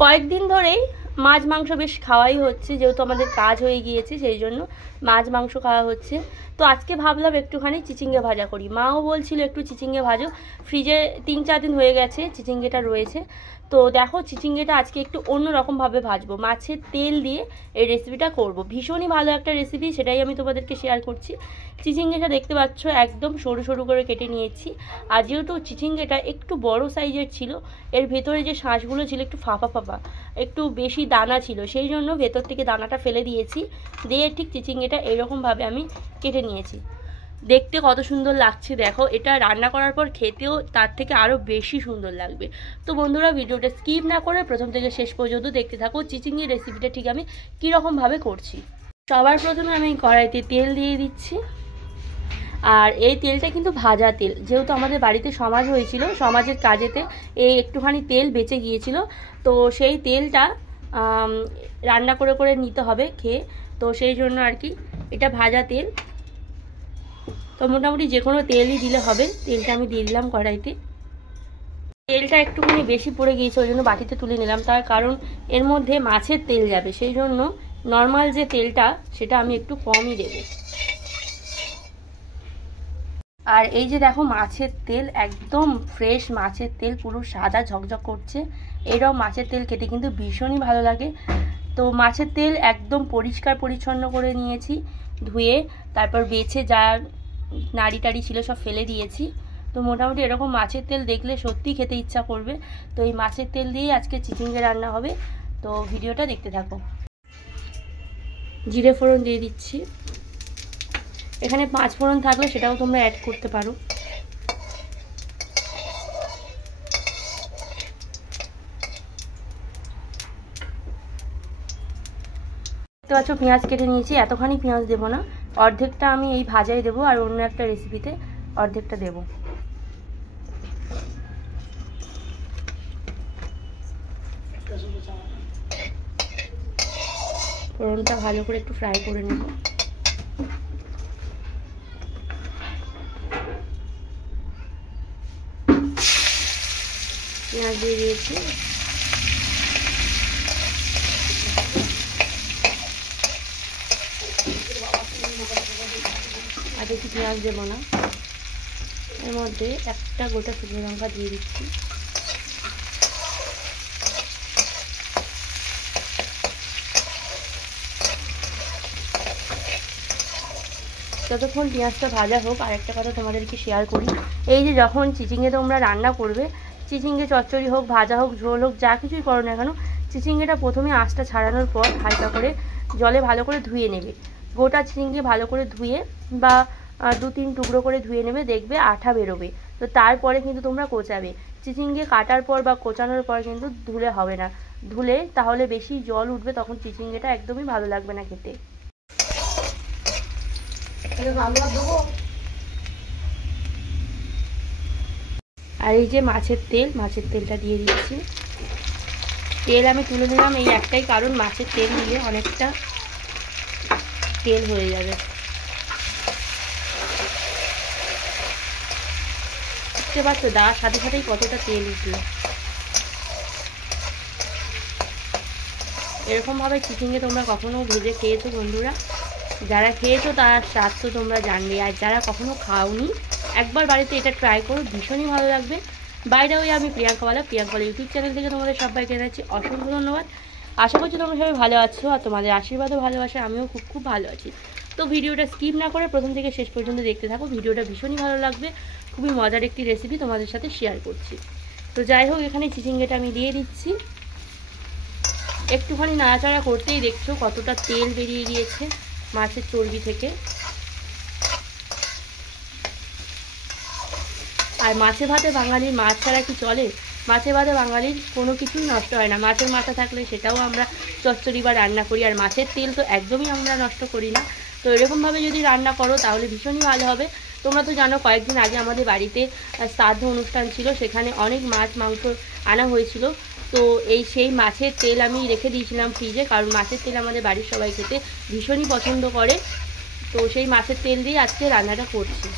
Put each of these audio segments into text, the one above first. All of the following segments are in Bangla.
কয়েকদিন ধরেই মাছ মাংস বেশ খাওয়াই হচ্ছে, যেহেতু আমাদের কাজ হয়ে গিয়েছে সেই জন্য মাছ মাংস খাওয়া হচ্ছে। তো আজকে ভাবলাম একটুখানি চিচিঙ্গে ভাজা করি। মাও বলছিল একটু চিচিঙ্গে ভাজো, ফ্রিজে 3-4 দিন হয়ে গেছে চিচিঙ্গেটা রয়েছে। তো দেখো চিচিঙ্গেটা আজকে একটু অন্যরকমভাবে ভাজবো, মাছের তেল দিয়ে এই রেসিপিটা করব। ভীষণই ভালো একটা রেসিপি, সেটাই আমি তোমাদেরকে শেয়ার করছি। চিচিঙ্গেটা দেখতে পাচ্ছ একদম সরু সরু করে কেটে নিয়েছি। আর যেহেতু চিচিঙ্গেটা একটু বড় সাইজের ছিল, এর ভেতরে যে শাঁসগুলো ছিল একটু ফাঁপা ফাঁপা, একটু বেশি দানা ছিল, সেই জন্য ভেতর থেকে দানাটা ফেলে দিয়েছি। দিয়ে ঠিক চিচিঙ্গেটা এরকমভাবে আমি কেটে নিয়েছি। দেখতে কত সুন্দর লাগছে দেখো, এটা রান্না করার পর খেতেও তার থেকে আরও বেশি সুন্দর লাগবে। তো বন্ধুরা ভিডিওটা স্কিপ না করে প্রথম থেকে শেষ পর্যন্ত দেখতে থাকো, চিচিঙ্গের রেসিপিটা ঠিক আমি কীরকমভাবে করছি। সবার প্রথমে আমি কড়াইতে তেল দিয়ে দিচ্ছি। আর এই তেলটা কিন্তু ভাজা তেল, যেহেতু আমাদের বাড়িতে সমাজ হয়েছিল, সমাজের কাজেতে এই একটুখানি তেল বেঁচে গিয়েছিল, তো সেই তেলটা রান্না করে করে নিতে হবে খেয়ে, তো সেই জন্য আর কি এটা ভাজা তেল। তো মোটামুটি যে কোনো তেলই দিলে হবে। তেলটা আমি দিয়ে দিলাম কড়াইতে। তেলটা একটুখানি বেশি পড়ে গিয়েছে, ওই জন্য বাটিতে তুলে নিলাম, তার কারণ এর মধ্যে মাছের তেল যাবে, সেই জন্য নর্মাল যে তেলটা সেটা আমি একটু কমই দেব। আর এই যে দেখো মাছের তেল, একদম ফ্রেশ মাছের তেল, পুরো সাদা ঝকঝক করছে। এটাও মাছের তেল খেতে কিন্তু ভীষণই ভালো লাগে। তো মাছের তেল একদম পরিষ্কার পরিচ্ছন্ন করে নিয়েছি, ধুয়ে তারপর বেছে যা নাড়ি টাড়ি ছিল সব ফেলে দিয়েছি। তো মোটামুটি এরকম মাছের তেল দেখলে সত্যি খেতে ইচ্ছা করবে। তো এই মাছের তেল দিয়েই আজকে চিচিঙ্গে রান্না হবে, তো ভিডিওটা দেখতে থাকো। জিরে ফোড়ন দিয়ে দিচ্ছি, এখানে 5 ফোড়ন থাকলে সেটাও তোমরা অ্যাড করতে পারো। দেখতে পাচ্ছ পেঁয়াজ কেটে নিয়েছি, এতখানি পেঁয়াজ দেবো না, অর্ধেকটা আমি এই ভাজাই দেবো আর অন্য একটা রেসিপিতে অর্ধেকটা দেবো। ফোড়নটা ভালো করে একটু ফ্রাই করে নেব। পেঁয়াজ দিয়ে দিয়েছি, আর বেশি পেঁয়াজ দেবো না, এর মধ্যে একটা গোটা শুকনো লঙ্কা দিয়ে দিচ্ছি। যতক্ষণ পেঁয়াজটা ভাজা হোক, আর একটা কথা তোমাদেরকে শেয়ার করি, এই যে যখন চিচিঙ্গে তোমরা রান্না করবে, চিচিঙ্গে চচ্চড়ি হোক, ভাজা হোক, ঝোল হোক, যা কিছুই করো না কেন, চিচিঙ্গেটা প্রথমে আঁশটা ছাড়ানোর পর হালকা করে জলে ভালো করে ধুয়ে নেবে। গোটা চিচিঙ্গে ভালো করে ধুয়ে বা 2-3 টুকরো করে ধুয়ে নেবে, দেখবে আঠা বেরোবে। তো তারপরে কিন্তু তোমরা কোচাবে। চিচিঙ্গে কাটার পর বা কোচানোর পর কিন্তু ধুলে হবে না, ধুলে তাহলে বেশি জল উঠবে, তখন চিচিঙ্গেটা একদমই ভালো লাগবে না খেতে। আর এই যে মাছের তেল, মাছের তেলটা দিয়ে দিচ্ছি। তেল আমি তুলে নিলাম এই একটাই কারণ, মাছের তেল দিলে অনেকটা তেল হয়ে যাবে। বুঝতে পারছো দেওয়ার সাথে সাথেই কতটা তেল উঠলো। এরকমভাবে চিচিঙ্গে তোমরা কখনো ভেজে খেয়েছো বন্ধুরা? যারা খেয়েছো তার স্বাদ তো তোমরা জানবে, আর যারা কখনো খাওনি একবার বাড়িতে এটা ট্রাই করো, ভীষণই ভালো লাগবে। বাইরে ওই আমি প্রিয়াঙ্কাওয়ালা ইউটিউব চ্যানেল থেকে তোমাদের সবাইকে জানাচ্ছি অসংখ্য ধন্যবাদ। আশা করছি তোমরা সবাই ভালো আছো, আর তোমাদের আশীর্বাদও ভালোবাসে আমিও খুব খুব ভালো আছি। তো ভিডিওটা স্কিপ না করে প্রথম থেকে শেষ পর্যন্ত দেখতে থাকো, ভিডিওটা ভীষণই ভালো লাগবে। খুবই মজার একটি রেসিপি তোমাদের সাথে শেয়ার করছি। তো যাই হোক, এখানে চিচিঙ্গেটা আমি দিয়ে দিচ্ছি। একটুখানি নাড়াচাড়া করতেই দেখছো কতটা তেল বেরিয়ে গিয়েছে মাছের চর্বি থেকে। আর মাছে ভাতে বাঙালির মাছ ছাড়া কি চলে? মাছে ভাতে বাঙালির কোনো কিছুই নষ্ট হয় না। মাছের মাথা থাকলে সেটাও আমরা চচ্চড়ি বা রান্না করি, আর মাছের তেল তো একদমই আমরা নষ্ট করি না। তো এরকমভাবে যদি রান্না করো তাহলে ভীষণই ভালো হবে। তোমরা তো জানো কয়েকদিন আগে আমাদের বাড়িতে শ্রাদ্ধ অনুষ্ঠান ছিল, সেখানে অনেক মাছ মাংস আনা হয়েছিল। তো সেই মাছের তেল আমি রেখে দিয়েছিলাম ফ্রিজে, কারণ মাছের তেল আমাদের বাড়ির সবাই খেতে ভীষণই পছন্দ করে। তো সেই মাছের তেল দিয়ে আজকে রান্নাটা করছি।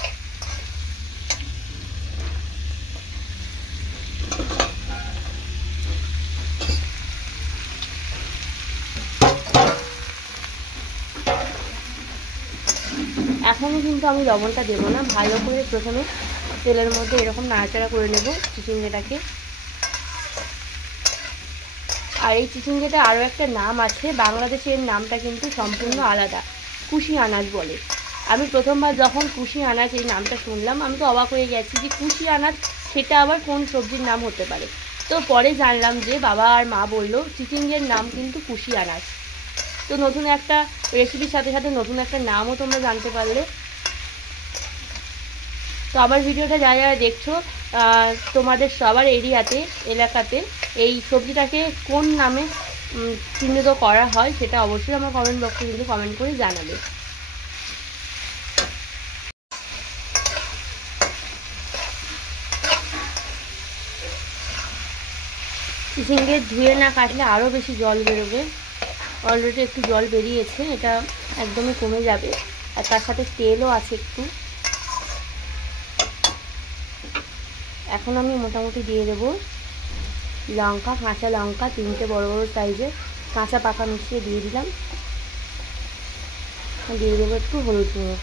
এখনও কিন্তু আমি লবণটা দেবো না, ভালো করে প্রথমে তেলের মধ্যে এরকম নাড়াচাড়া করে নেব চিচিঙ্গেটাকে। আর এই চিচিঙ্গেটা আরও একটা নাম আছে, বাংলাদেশের নামটা কিন্তু সম্পূর্ণ আলাদা, কুশি আনাজ বলে। আমি প্রথমবার যখন কুশি আনাজ এই নামটা শুনলাম আমি তো অবাক হয়ে গেছি যে কুশি আনাজ সেটা আবার কোন সবজির নাম হতে পারে। তো পরে জানলাম যে বাবা আর মা বললো চিচিঙ্গের নাম কিন্তু কুশি আনাজ। তো নতুন একটা রেসিপির সাথে সাথে নতুন একটা নামও তোমরা জানতে পারলে। তো আমার ভিডিওটা যারা যারা দেখছো তোমাদের সবার এলাকাতে এই সবজিটাকে কোন নামে চিহ্নিত করা হয় সেটা অবশ্যই আমার কমেন্ট বক্সে কিন্তু কমেন্ট করে জানাবে। চিচিঙ্গে ধুয়ে না কাটলে আরও বেশি জল বেরোবে, অলরেডি একটু জল বেরিয়েছে, এটা একদমই কমে যাবে। আর তার সাথে তেলও আছে একটু। এখন আমি মোটামুটি দিয়ে দেবো লঙ্কা, কাঁচা লঙ্কা 3টে বড় বড় সাইজের, কাঁচা পাকা মিশিয়ে দিয়ে দিলাম। দিয়ে দেবো একটু হলুদ গুঁড়ো।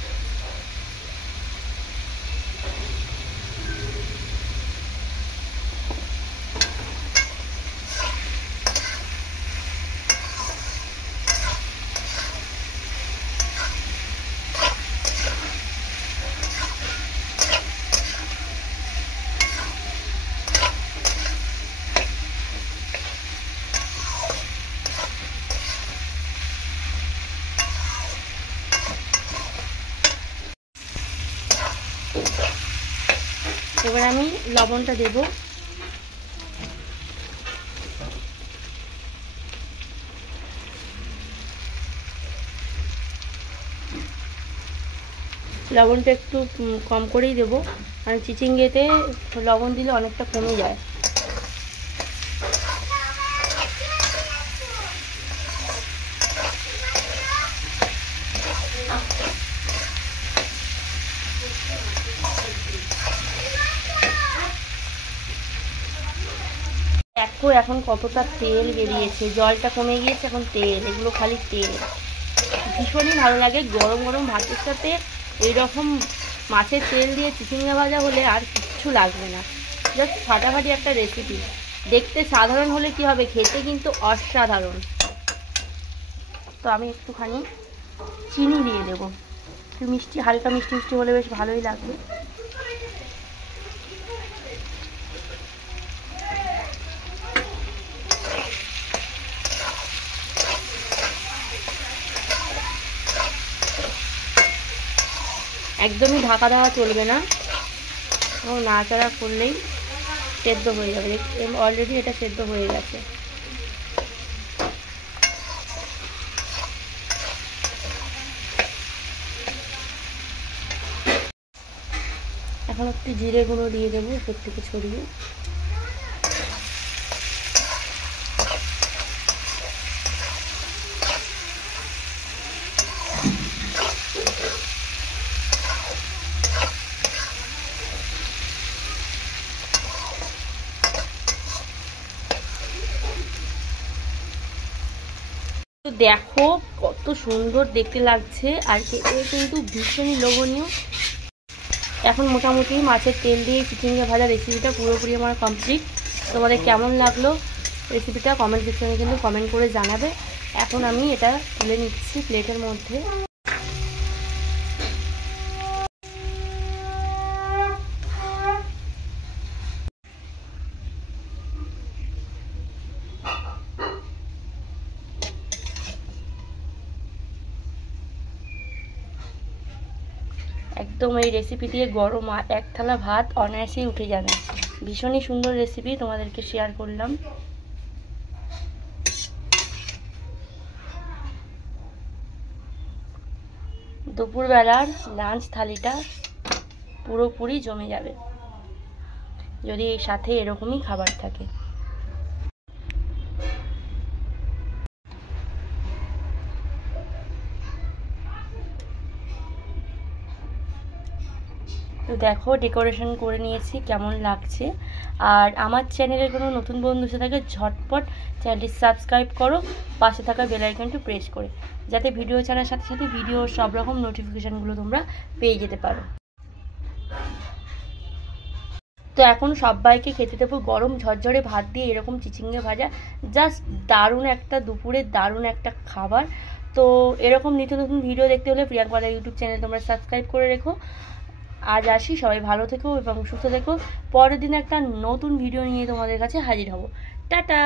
এবার আমি লবণটা দেব। লবণটা একটু কম করেই দেবো, কারণ চিচিঙ্গেতে লবণ দিলে অনেকটা কমে যায়। দেখো এখন কতটা তেল বেরিয়েছে, জলটা কমে গিয়েছে, এখন তেল, এগুলো খালি তেল। ভীষণই ভালো লাগে গরম গরম ভাতের সাথে এইরকম মাছের তেল দিয়ে চিচিঙ্গা ভাজা হলে আর কিচ্ছু লাগবে না। জাস্ট ফাটাফাটি একটা রেসিপি। দেখতে সাধারণ হলে কি হবে, খেতে কিন্তু অসাধারণ। তো আমি একটুখানি চিনি দিয়ে দেবো, একটু মিষ্টি, হালকা মিষ্টি মিষ্টি হলে বেশ ভালোই লাগবে। একদমই ঢাকা দেওয়া চলবে না, নাড়াচাড়া করলেই সেদ্ধ হয়ে যাবে। অলরেডি এটা সেদ্ধ হয়ে গেছে। এখন একটু জিরে গুঁড়ো দিয়ে দেবো উপর থেকে ছড়িয়ে। তো দেখো কত সুন্দর দেখতে লাগছে, আর খেতে কিন্তু ভীষণই লোভনীয়। এখন মোটামুটি মাছের তেল দিয়ে চিচিঙ্গা ভাজা রেসিপিটা পুরোপুরি আমার কমপ্লিট। তোমাদের কেমন লাগলো রেসিপিটা কমেন্ট সেকশনে কিন্তু কমেন্ট করে জানাবে। এখন আমি এটা তুলে নিচ্ছি প্লেটের মধ্যে। একদম এই রেসিপি দিয়ে গরম এক থালা ভাত অনায়াসেই উঠে যাবে। ভীষণই সুন্দর রেসিপি, তোমাদেরকে শেয়ার করলাম। দুপুরবেলার লাঞ্চ থালিটা পুরোপুরি জমে যাবে যদি এর সাথে এরকমই খাবার থাকে। তো দেখো ডেকোরেশন করে নিয়েছি, কেমন লাগছে। আর আমার চ্যানেলের কোনো নতুন বন্ধু এসে থাকে ঝটপট চ্যানেলটি সাবস্ক্রাইব করো, পাশে থাকা বেল আইকনটি প্রেস করে, যাতে ভিডিও ছাড়ার সাথে সাথে ভিডিওর সব রকম নোটিফিকেশানগুলো তোমরা পেয়ে যেতে পারো। তো এখন সবাইকে খেতে দেবো গরম ঝরঝরে ভাত দিয়ে এরকম চিচিঙ্গে ভাজা। জাস্ট দারুণ একটা দুপুরের দারুণ একটা খাবার। তো এরকম নিত্য নতুন ভিডিও দেখতে হলে প্রিয়াঙ্কা পাদার ইউটিউব চ্যানেল তোমরা সাবস্ক্রাইব করে রেখো। আজ আসি, সবাই ভালো থেকো এবং সুস্থ থেকো। পরের দিন একটা নতুন ভিডিও নিয়ে তোমাদের কাছে হাজির হব। টাটা।